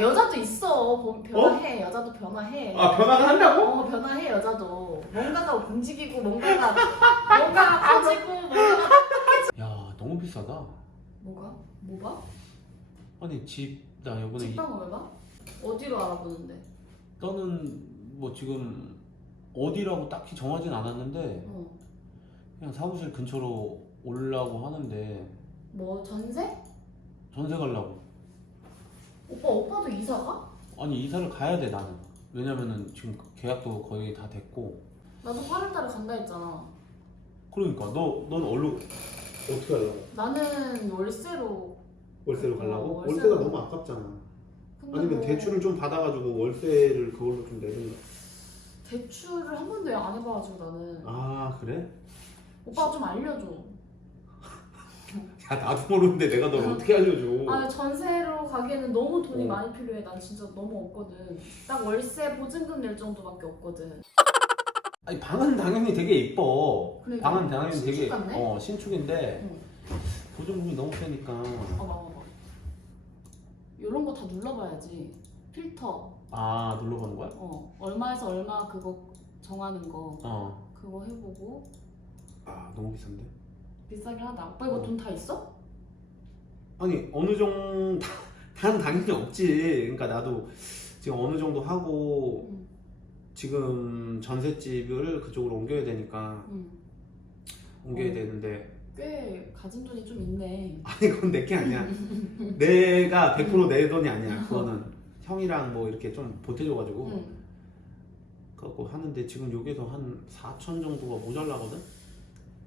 여자도 있어. 변화해. 여자도 변화해. 아 변화가 한다고? 변화해 여자도. 뭔가가 움직이고 뭔가가 커지고 뭔가가. 야 너무 비싸다. 뭐가? 뭐 봐? 아니 집 나 요번에 집방을 왜 봐? 어디로 알아보는데? 너는 뭐 지금 어디라고 딱히 정하진 않았는데 그냥 사무실 근처로 오려고 하는데 뭐 전세? 전세 가려고. 오빠도 이사 가? 아니 이사를 가야 돼 나는. 왜냐면은 지금 계약도 거의 다 됐고. 나도 8월달에 간다 했잖아. 그러니까 넌 얼른 어떻게 하려고? 나는 월세로. 월세로 가려고? 월세로. 월세가 너무 아깝잖아. 근데 아니면 뭐 대출을 좀 받아가지고 월세를 그걸로 좀 내든가. 대출을 한 번도 안 해봐가지고 나는. 아 그래? 오빠가 좀 알려줘. 야 나도 모르는데 내가 널 어떻게 알려줘. 아 전세로 가기에는 너무 돈이 어. 많이 필요해. 난 진짜 너무 없거든. 딱 월세 보증금 낼 정도밖에 없거든. 아니 방은 당연히 되게 이뻐. 그러니까. 방은 당연히 신축 되게 같네? 신축인데 응. 보증금이 너무 세니까. 봐봐. 이런 거 다 눌러봐야지. 필터. 아 눌러보는 거야? 얼마에서 얼마 그거 정하는 거. 어. 그거 해보고. 아 너무 비싼데? 비싸긴 하다. 오빠 이거 돈 다 있어? 아니 어느 정도 단 당연히 없지. 그러니까 나도 지금 어느 정도 하고 응. 지금 전셋집을 그쪽으로 옮겨야 되니까 응. 옮겨야 되는데 꽤 가진 돈이 좀 있네. 아니 그건 내 게 아니야. 내가 100%내 돈이 아니야. 그거는 형이랑 뭐 이렇게 좀 보태줘가지고 응. 그거 하는데 지금 여기서 한 4천 정도가 모자라거든?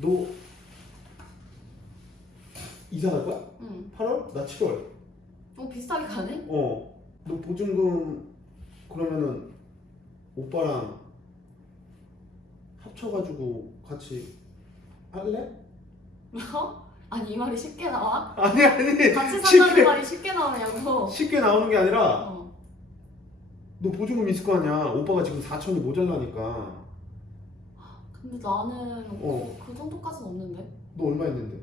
너 이사 갈 거야? 응. 8월? 나 7월. 비싸게 가네? 너 보증금 그러면은 오빠랑 합쳐가지고 같이 할래? 아니 이 말이 쉽게 나와? 아니 같이 산다는 말이 쉽게 나오냐고. 쉽게 나오는 게 아니라 어. 너 보증금 있을 거 아니야. 오빠가 지금 4천이 모자라니까. 근데 나는 그 정도까지는 없는데. 너 얼마 있는데?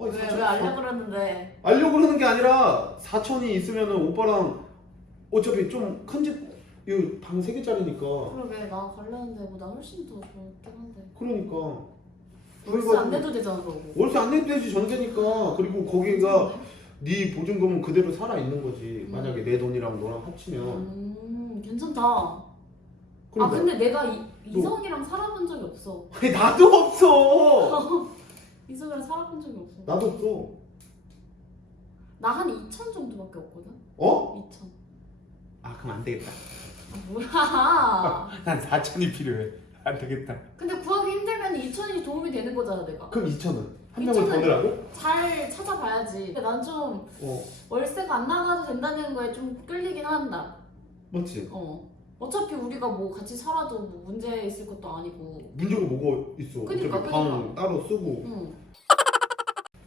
아니, 왜 4천 알려고 그러는데. 알려고 그러는 게 아니라 4천이 있으면은 오빠랑 어차피 좀 큰 집, 이 방 3개짜리니까. 그러게 나 가려는데 뭐 나 훨씬 더 좋긴 한데. 그러니까. 월세 안 내도 되잖아 그러고. 월세 안 내도 되지 전세니까. 그리고 거기가 네 보증금은 그대로 살아 있는 거지. 만약에 내 돈이랑 너랑 합치면. 괜찮다. 그러니까. 근데 내가 이성이랑 살아본 적이 없어. 아니 나도 없어. 이성이랑 살아본 적이 없어. 나도 없어. 나 한 2천 정도밖에 없거든. 어? 2천. 아 그럼 안 되겠다. 뭐야. 난 4천이 필요해. 안 되겠다. 근데 구하기 힘들면 2천이 도움이 되는 거잖아 내가. 그럼 2천은? 한 명을 더 2,000은 넣으라고? 잘 찾아봐야지. 난 좀 월세가 안 나가도 된다는 거에 좀 끌리긴 한다. 맞지? 어차피 우리가 뭐 같이 살아도 뭐 문제 있을 것도 아니고. 문제가 뭐가 있어? 그니까, 어차피 방 따로 쓰고. 응.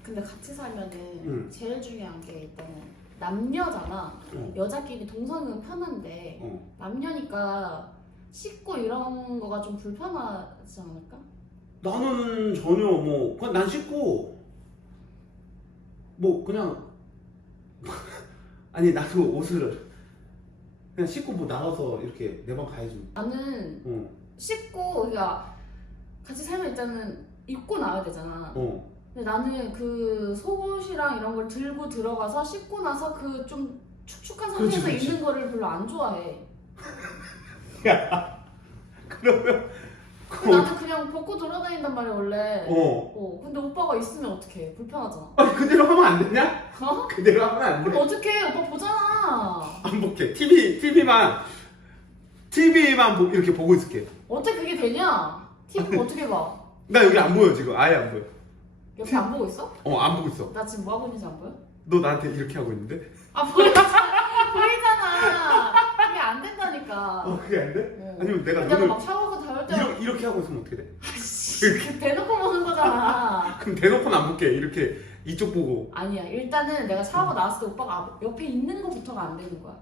근데 같이 살면은 응. 제일 중요한 게 일단은 남녀잖아. 여자끼리 동성은 편한데 남녀니까 씻고 이런 거가 좀 불편하지 않을까? 나는 전혀 뭐 그냥 난 씻고 뭐 그냥 아니 나도 옷을 그냥 씻고 뭐 나가서 이렇게 내 방 가야지. 나는 씻고 그러니까 같이 살면 일단은 입고 나와야 되잖아. 근데 나는 그 속옷이랑 이런 걸 들고 들어가서 씻고 나서 그 좀 축축한 상태에서 그렇지. 입는 거를 별로 안 좋아해. 야 그러면 근데 나는 그냥 벗고 돌아다닌단 말이야 원래. 근데 오빠가 있으면 어떡해? 불편하잖아. 아니 그대로 하면 안 되냐? 그대로 하면 안 돼. 그럼 어떡해? 오빠 보잖아. 안 볼게. TV만 이렇게 보고 있을게. 어떻게 그게 되냐? TV 어떻게 봐? 나 여기 안 보여 지금. 아예 안 보여. 옆에 안 보고 있어? 안 보고 있어. 나 지금 뭐 하고 있는지 안 보여? 너 나한테 이렇게 하고 있는데? 보이잖아. 그게 안 된다니까. 그게 안 돼? 아니면 내가 내가 눈을 막 샤워하고 다닐 때 이렇게 하고 있으면 어떻게 돼? 대놓고 보는 거잖아. 그럼 대놓고는 안 볼게. 이렇게 이쪽 보고. 아니야. 일단은 내가 샤워 나왔을 때 오빠가 옆에 있는 거부터가 안 되는 거야.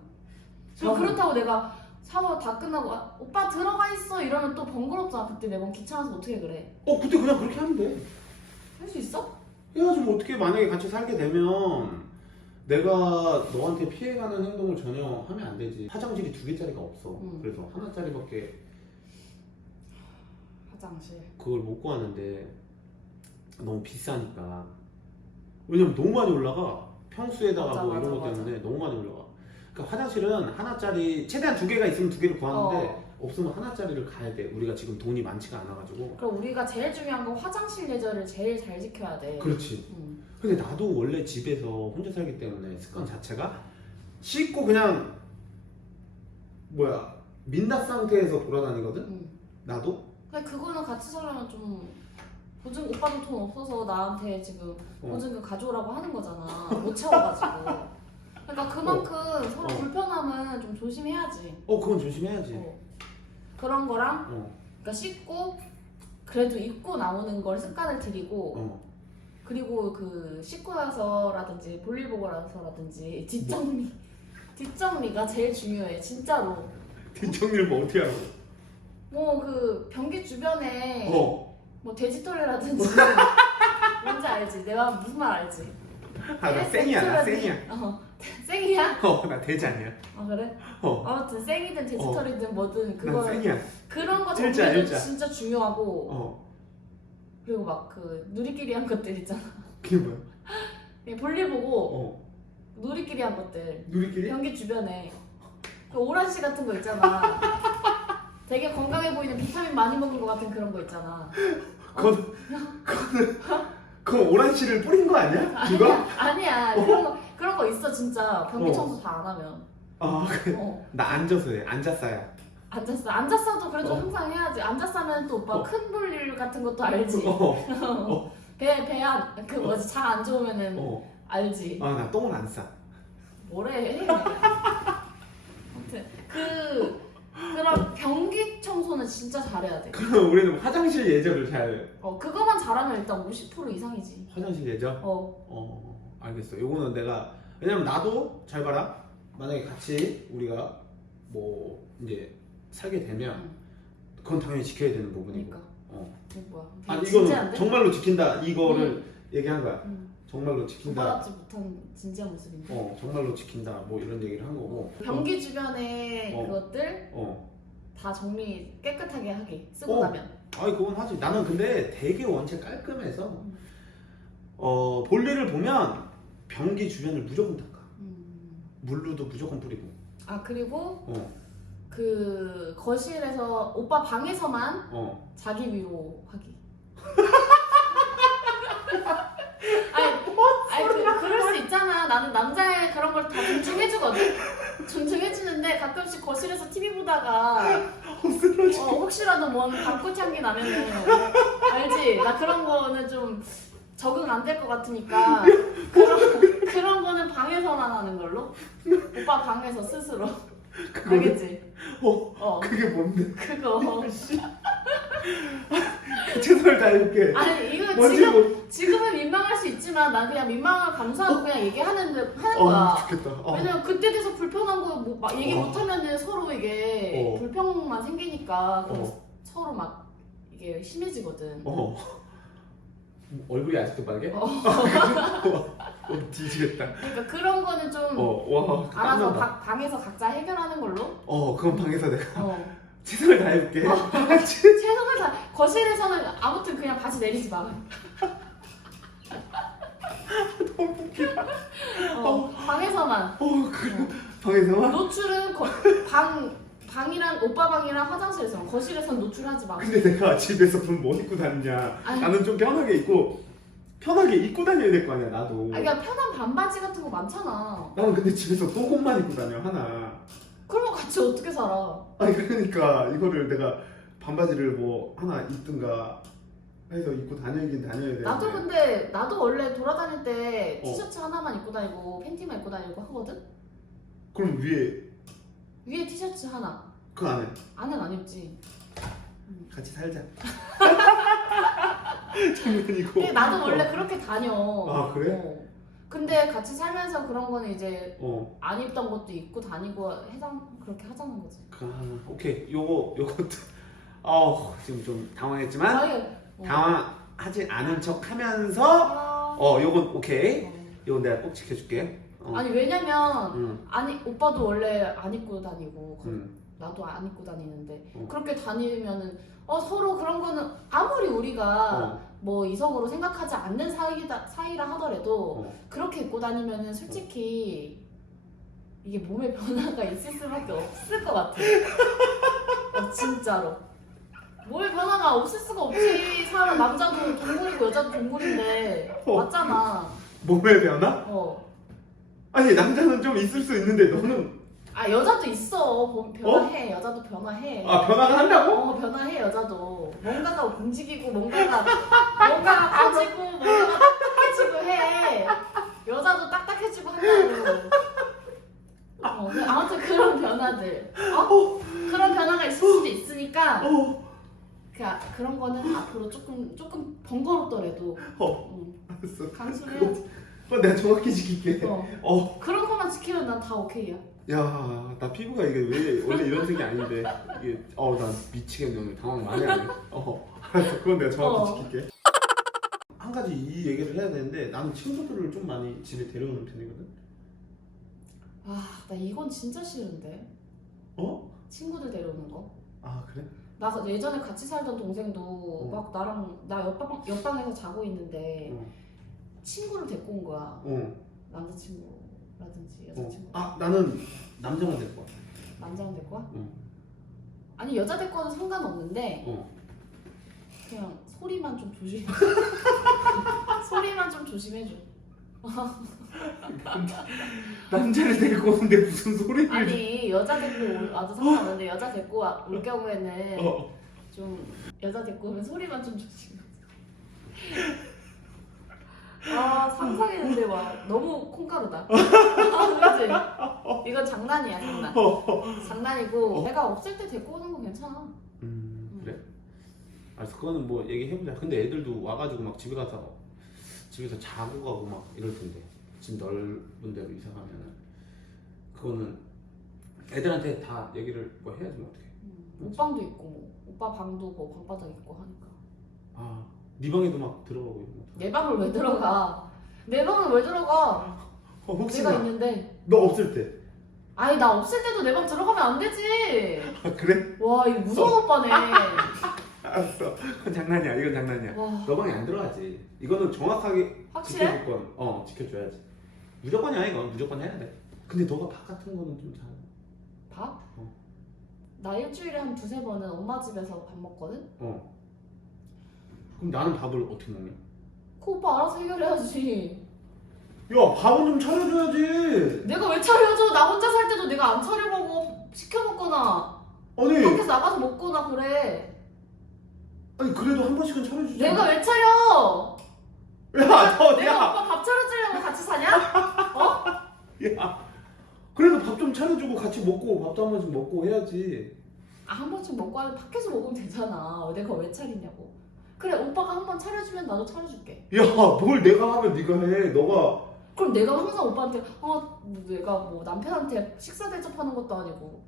샤워. 그렇다고 내가 샤워 다 끝나고 오빠 들어가 있어 이러면 또 번거롭잖아. 그때 매번 귀찮아서 어떻게 그래? 그때 그냥 그렇게 하면 돼. 할 수 있어? 해가지고 어떻게 만약에 같이 살게 되면 내가 너한테 피해가는 행동을 전혀 하면 안 되지. 화장실이 2개짜리가 없어. 응. 그래서 하나짜리밖에 화장실. 그걸 못 구하는데 너무 비싸니까. 왜냐면 너무 많이 올라가. 평수에다가 맞아, 뭐 맞아, 이런 것 맞아. 때문에 너무 많이 올라가. 그러니까 화장실은 하나짜리 최대한 2개가 있으면 2개를 구하는데 어. 없으면 하나짜리를 가야 돼. 우리가 지금 돈이 많지가 않아가지고. 그럼 우리가 제일 중요한 건 화장실 예절을 제일 잘 지켜야 돼. 그렇지. 응. 근데 나도 원래 집에서 혼자 살기 때문에 습관 자체가 씻고 그냥 민낯 상태에서 돌아다니거든? 응. 나도? 근데 그거는 같이 살려면 좀 보증 오빠도 돈 없어서 나한테 지금 보증금 가져오라고 하는 거잖아. 못 채워가지고. 그러니까 그만큼 서로 불편함은 좀 조심해야지. 그건 조심해야지. 그런 거랑 그러니까 씻고 그래도 입고 나오는 걸 습관을 들이고 그리고 그 씻고 나서라든지 볼일 보고 나서라든지 뒷정리가 제일 중요해 진짜로. 뒷정리를 뭐 어떻게 하라고? 뭐 그 변기 주변에 뭐 돼지털이라든지 뭔지 알지? 내가 무슨 말 알지? 나 쌩이야. 나 쌩이야. 쌩이야? 나 돼지 아니야. 아 그래? 어. 아무튼 쌩이든 돼지털이든 뭐든 난 그거 쌩이야. 그런 거 일자, 정리도 일자. 진짜 중요하고 그리고 막 그 누리끼리 한 것들 있잖아. 그게 뭐야? 그냥 볼일 보고 누리끼리 한 것들 누리끼리? 변기 주변에 그 오란씨 같은 거 있잖아. 되게 건강해 보이는 비타민 많이 먹은 거 같은 그런 거 있잖아. 그건 오란씨를 뿌린 거 아니야? 그거? 아니야. 그런 거 있어 진짜. 변기 청소 잘 안 하면. 그래. 나 앉아서 해. 앉았어야. 앉았어도 그래도 항상 해야지. 앉았으면 또 오빠 큰 볼일 같은 것도 알지. 배안 그 뭐지 잘 안 좋으면은 알지. 나 똥을 안 싸. 뭐래? 아무튼 그런 변기 청소는 진짜 잘해야 돼. 그럼 우리는 화장실 예절을 잘. 그거만 잘하면 일단 50% 이상이지. 화장실 예절? 알겠어. 요거는 내가 왜냐면 나도 잘 봐라. 만약에 같이 우리가 뭐 이제 살게 되면 그건 당연히 지켜야 되는 부분이고. 그러니까. 이게 뭐야? 아니 이거는 진지한데? 정말로 지킨다. 이거를 얘기한 거야. 정말로 지킨다. 오빠답지 못한 진지한 모습인데. 정말로 지킨다. 뭐 이런 얘기를 한 거고. 변기 주변에 그것들 다 정리 깨끗하게 하게 쓰고 나면. 아니 그건 하지. 나는 근데 되게 원체 깔끔해서 볼일을 보면 변기 주변을 무조건 닦아. 물로도 무조건 뿌리고. 그리고 그 거실에서 오빠 방에서만 자기 위로 하기. 그럴 수 있잖아. 나는 남자의 그런 걸 다 존중해주거든. 존중해주는데 가끔씩 거실에서 TV 보다가 혹시라도 뭔 방구 향기 나면은 알지? 나 그런 거는 좀 적응 안 될 것 같으니까 그런 거는 방에서만 하는 걸로. 오빠 방에서 스스로. 알겠지? 그게 뭔데? 그거. 최선을 다해볼게. 아니 이거 지금은 민망할 수 있지만 난 그냥 민망을 감수하고 그냥 얘기하는 거야. 좋겠다. 왜냐면 그때 돼서 불편한 거 뭐 얘기 못하면은 서로 이게 불평만 생기니까 그럼 서로 막 이게 심해지거든. 얼굴이 아직도 빨개? 뒤지겠다. 그러니까 그런 거는 좀 알아서 방에서 각자 해결하는 걸로. 그건 방에서 내가 최선을 다해볼게. 최선을 다. 거실에서는 아무튼 그냥 바지 내리지 마. 너무 웃기다. 방에서만. 방에서만? 노출은 방이랑 오빠 방이랑 화장실에서. 거실에서는 노출하지 마. 근데 내가 집에서 그럼 뭐 입고 다니냐? 나는 좀 편하게 입고 다녀야 될 거 아니야 나도. 그러니까 편한 반바지 같은 거 많잖아. 나는 근데 집에서 속옷만 입고 다녀 하나. 그러면 같이 어떻게 살아? 아니 그러니까 이거를 내가 반바지를 뭐 하나 입든가 해서 입고 다녀야 되는데. 나도 원래 돌아다닐 때 티셔츠 하나만 입고 다니고 팬티만 입고 다니고 하거든? 그럼 위에 티셔츠 하나. 그 안에? 안에는 안 입지. 같이 살자. 장난이고. 근데 나도 원래 그렇게 다녀. 그래? 근데 같이 살면서 그런 거는 이제 어. 안 입던 것도 입고 다니고 그렇게 하자는 거지. 오케이. 요것도 지금 좀 당황했지만 당황하지 않은 척 하면서 요건 오케이. 요건 내가 꼭 지켜줄게. 아니 왜냐면 응. 아니 오빠도 원래 안 입고 다니고 응. 나도 안 입고 다니는데 어. 그렇게 다니면은 서로 그런 거는 아무리 우리가 뭐 이성으로 생각하지 않는 사이라 하더라도 그렇게 입고 다니면은 솔직히 이게 몸에 변화가 있을 수밖에 없을 것 같아. 진짜로 몸에 변화가 없을 수가 없지. 사람 남자도 동물이고 여자도 동물인데 맞잖아. 몸의 변화? 아니 남자는 좀 있을 수 있는데 너는 여자도 있어. 변화해. 여자도 변화해. 변화가 한다고? 변화해. 여자도 뭔가가 움직이고 뭔가가 커지고 뭔가가 딱딱해지고 해. 여자도 딱딱해지고 한다고. 아무튼 그런 변화들 그런 변화가 있을 수도 있으니까 그런 거는 앞으로 조금 번거롭더라도 알았어. 강수를 해야지. 내가 정확히 지킬게. 그런 것만 지키면 난 다 오케이야. 야, 나 피부가 이게 왜 원래 이런 색이 아닌데 이게 나 미치겠네. 오늘 당황 많이 하네. 알았어. 그건 내가 정확히 지킬게. 한 가지 이 얘기를 해야 되는데 나는 친구들을 좀 많이 집에 데려오는 편이거든. 나 이건 진짜 싫은데. 친구들 데려오는 거. 그래? 나 예전에 같이 살던 동생도 막 나 옆방에서 자고 있는데 친구를 데리고 온 거야. 남자친구라든지 여자친구. 나는 남자만 데리고 와. 남자만 데리고 와? 아니 여자 데리고 와도 상관없는데 그냥 소리만 좀 조심해. 소리만 좀 조심해줘. 남자를 데리고 오는데 무슨 소리를? 아니 여자 데리고 와도 상관없는데 여자 데리고 올 경우에는 좀 여자 데리고 오면 소리만 좀 조심해. 상상했는데 와 너무 콩가루다. 그치? 이건 장난이야 장난. 장난이고 내가 없을 때 데리고 오는 건 괜찮아. 그래? 알았어. 그거는 뭐 얘기해보자. 근데 애들도 와가지고 막 집에서 자고 가고 막 이럴 텐데 집 넓은 데로 이사 가면은 그거는 애들한테 다 얘기를 뭐 해야지 뭐 어떡해. 옷방도 있고 오빠 방도 뭐 방바닥 있고 하니까. 네 방에도 막 들어가고 이런 거. 내 방을 왜 들어가? 내 방을 왜 들어가? 혹시나 내가 있는데. 너 없을 때. 아니 나 없을 때도 내 방 들어가면 안 되지. 그래? 와 이거 무서운 오빠네. 알았어. 그건 장난이야. 이건 장난이야. 와. 너 방에 안 들어가지. 이거는 정확하게 확실해? 지켜줄 건 지켜줘야지. 무조건이야 이건. 무조건 해야 돼. 근데 너가 밥 같은 거는 좀 잘. 밥? 나 일주일에 한 2-3번은 엄마 집에서 밥 먹거든? 그럼 나는 밥을 어떻게 먹냐? 그 오빠 알아서 해결해야지. 야 밥은 좀 차려줘야지. 내가 왜 차려줘? 나 혼자 살 때도 내가 안 차려 먹어. 시켜 먹거나 아니 밖에서 나가서 먹거나 그래. 아니 그래도 한 번씩은 차려주지. 내가 왜 차려? 내가 오빠 밥 차려주려고 같이 사냐? 야 그래도 밥 좀 차려주고 같이 먹고 밥도 한 번씩 먹고 해야지. 한 번씩 먹고 하면 밖에서 먹으면 되잖아. 내가 왜 차리냐고. 그래 오빠가 한 번 차려주면 나도 차려줄게. 야 뭘 내가 하면 네가 해. 너가. 그럼 내가 항상 오빠한테 내가 뭐 남편한테 식사 대접하는 것도 아니고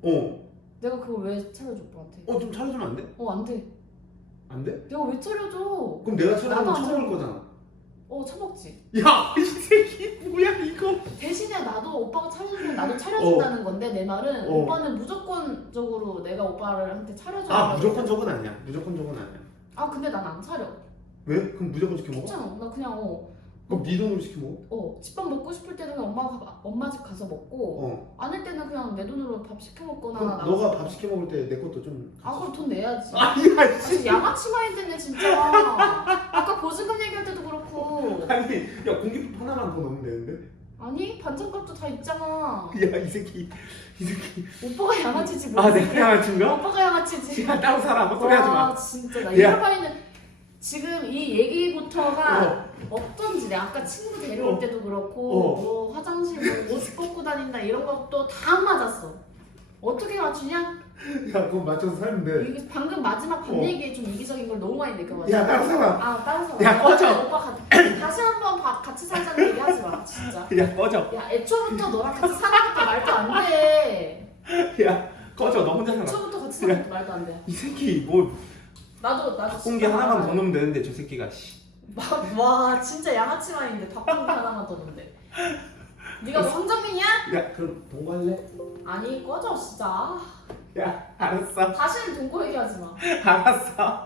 내가 그걸 왜 차려줘 오빠한테? 좀 차려주면 안 돼? 안 돼. 안 돼? 내가 왜 차려줘? 그럼 내가 차려주면 나도 안 처먹을 거잖아. 처먹지. 야 이 새끼 뭐야 이거. 대신에 나도 오빠가 차려주면 나도 차려준다는 건데 내 말은 오빠는 무조건적으로 내가 오빠한테 차려줘. 무조건적은 아니야. 무조건적은 아니야. 근데 난 안 차려. 왜? 그럼 무조건 시켜 먹어? 괜찮아. 나 그냥 그럼 네 돈으로 시켜 먹어? 집밥 먹고 싶을 때는 엄마 집 가서 먹고 아닐 때는 그냥 내 돈으로 밥 시켜 먹거나. 그럼 너가 밥 시켜 먹을 때 내 것도 좀. 그럼 돈 내야지. 아니야. 진짜 양아치 마인드네 진짜. 아까 보증금 얘기할 때도 그렇고. 아니 야 공깃밥 하나만 더 넣으면 되는데? 아니 반찬값도 다 있잖아. 야 이 새끼. 오빠가 양아치지 뭐. 내가 양아치인가? 오빠가 양아치지. 야 따로 살아. 헛소리 하지 마. 진짜 나 이럴 바에는 지금 이 얘기부터가 없던지 내가 아까 친구 데려올 때도 그렇고 뭐 화장실 뭐 옷 벗고 다닌다 이런 것도 다 안 맞았어. 어떻게 맞추냐? 야 그건 맞춰서 살면 돼. 이게 방금 마지막 밥 얘기에 좀 이기적인 걸 너무 많이 느껴가지고. 야 따로 살아. 따로 살아. 야 꺼져. 오빠 다시 한번 같이 살자는 얘기 하지 마 진짜. 야 꺼져. 야 애초부터 너랑 같이 사는 것도 말도 안 돼. 야 꺼져. 너 혼자 살아. 애초부터 같이 사는 것도 말도 안 돼. 이 새끼 뭐 나도 공기 하나만 더 넣으면 되는데 저 새끼가 와 진짜 양아치만인데 밥 공기 하나만 더 넣는데 네가 뭐 황정민이야? 야 그럼 동거할래? 아니 꺼져 진짜. 야 알았어 다시는 동거 얘기하지 마. 알았어